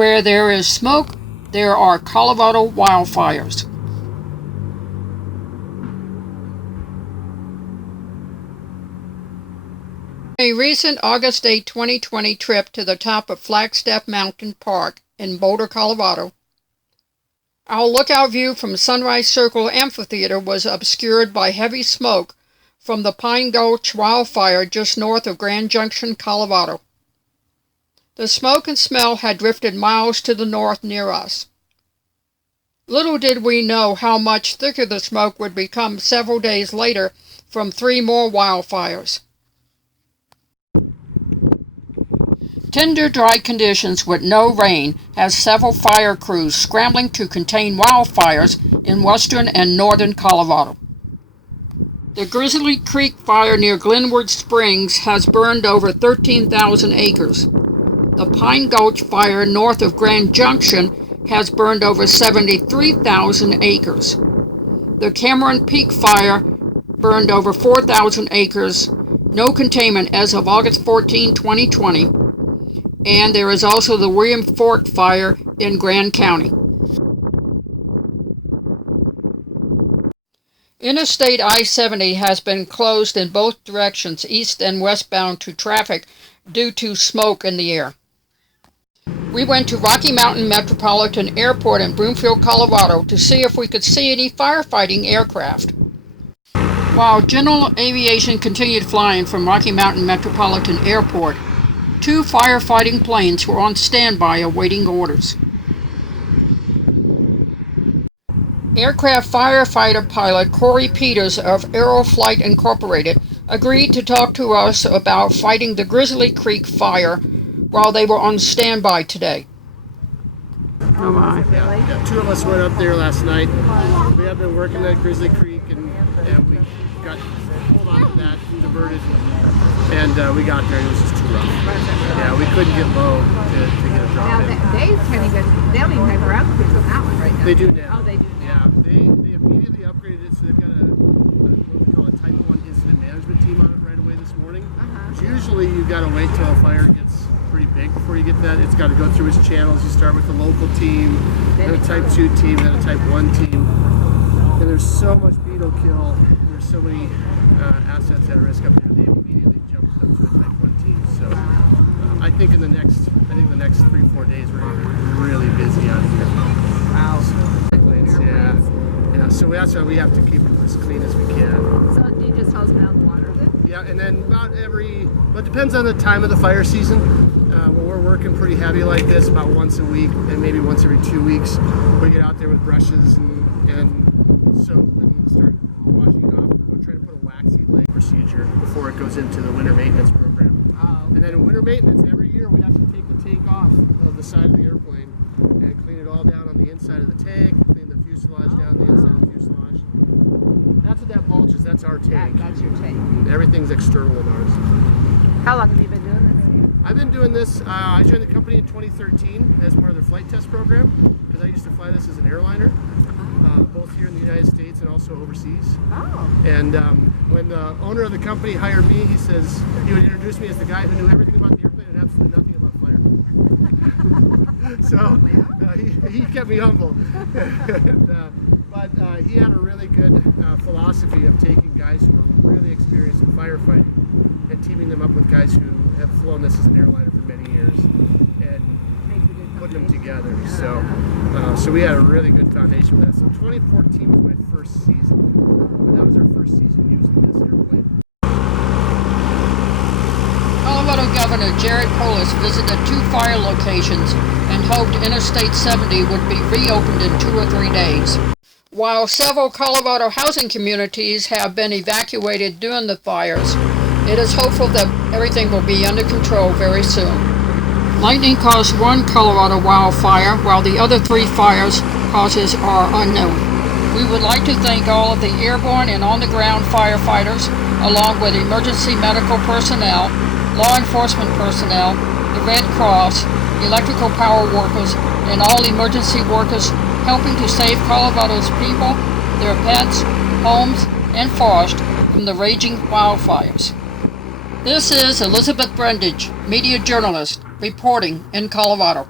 Where there is smoke, there are Colorado wildfires. A recent August 8, 2020 trip to the top of Flagstaff Mountain Park in Boulder, Colorado, our lookout view from Sunrise Circle Amphitheater was obscured by heavy smoke from the Pine Gulch wildfire just north of Grand Junction, Colorado. The smoke and smell had drifted miles to the north near us. Little did we know how much thicker the smoke would become several days later from 3 more wildfires. Tender, dry conditions with no rain has several fire crews scrambling to contain wildfires in western and northern Colorado. The Grizzly Creek fire near Glenwood Springs has burned over 13,000 acres. The Pine Gulch fire north of Grand Junction has burned over 73,000 acres. The Cameron Peak fire burned over 4,000 acres, no containment as of August 14, 2020. And there is also the William Fork fire in Grand County. Interstate I-70 has been closed in both directions, east and westbound, to traffic due to smoke in the air. We went to Rocky Mountain Metropolitan Airport in Broomfield, Colorado to see if we could see any firefighting aircraft. While general aviation continued flying from Rocky Mountain Metropolitan Airport, 2 firefighting planes were on standby awaiting orders. Aircraft firefighter pilot Cory of AeroFlite Incorporated agreed to talk to us about fighting the Grizzly Creek fire while they were on standby today. Oh my. Yeah, 2 of us went up there last night. We have been working at Grizzly Creek and we got pulled onto that, diverted, and we got there and it was just too rough. Yeah, we couldn't get low to get a drop in. Now they don't even have ground crews on that one right now. They do now. Oh, they do now. Yeah, they immediately upgraded it, so they've got what we call a Type 1 incident management team on it right away this morning. Usually you've got to wait till a fire gets pretty big before you get that. It's got to go through its channels. You start with the local team, then a Type 2 team, then a Type 1 team. And there's so much beetle kill. There's so many assets at risk up there. They immediately jumped up to a Type 1 team. So I think the next 3-4 days we're going to be really busy out here. Wow. Yeah. So that's why we have to keep it as clean as we can. So do you just hose down water then? Yeah, and then about it depends on the time of the fire season. When we're working pretty heavy like this, about once a week and maybe once every 2 weeks, we get out there with brushes and soap and start washing it off. We're trying to put a waxy lay procedure before it goes into the winter maintenance program. And then in winter maintenance, every year we actually take the tank off of the side of the airplane and clean it all down on the inside of the tank, clean the fuselage down the inside of the fuselage. That's what that bulge is, that's our tank. That's your tank. Everything's external in ours. How long have you been doing this? I've been doing this, I joined the company in 2013 as part of their flight test program, because I used to fly this as an airliner, both here in the United States and also overseas. Oh. And when the owner of the company hired me, he says he would introduce me as the guy who knew everything about the airplane and absolutely nothing about fire. So he kept me humble. But he had a really good philosophy of taking guys who were really experienced in firefighting and teaming them up with guys who have flown this as an airliner for many years and putting them together. So we had a really good foundation with that. So 2014 was my first season. And that was our first season using this airplane. Colorado Governor Jared Polis visited 2 fire locations and hoped Interstate 70 would be reopened in 2 or 3 days. While several Colorado housing communities have been evacuated during the fires, it is hopeful that everything will be under control very soon. Lightning caused 1 Colorado wildfire, while the other 3 fires causes are unknown. We would like to thank all of the airborne and on-the-ground firefighters, along with emergency medical personnel, law enforcement personnel, the Red Cross, electrical power workers, and all emergency workers helping to save Colorado's people, their pets, homes, and forest from the raging wildfires. This is Elizabeth Brendage, media journalist, reporting in Colorado.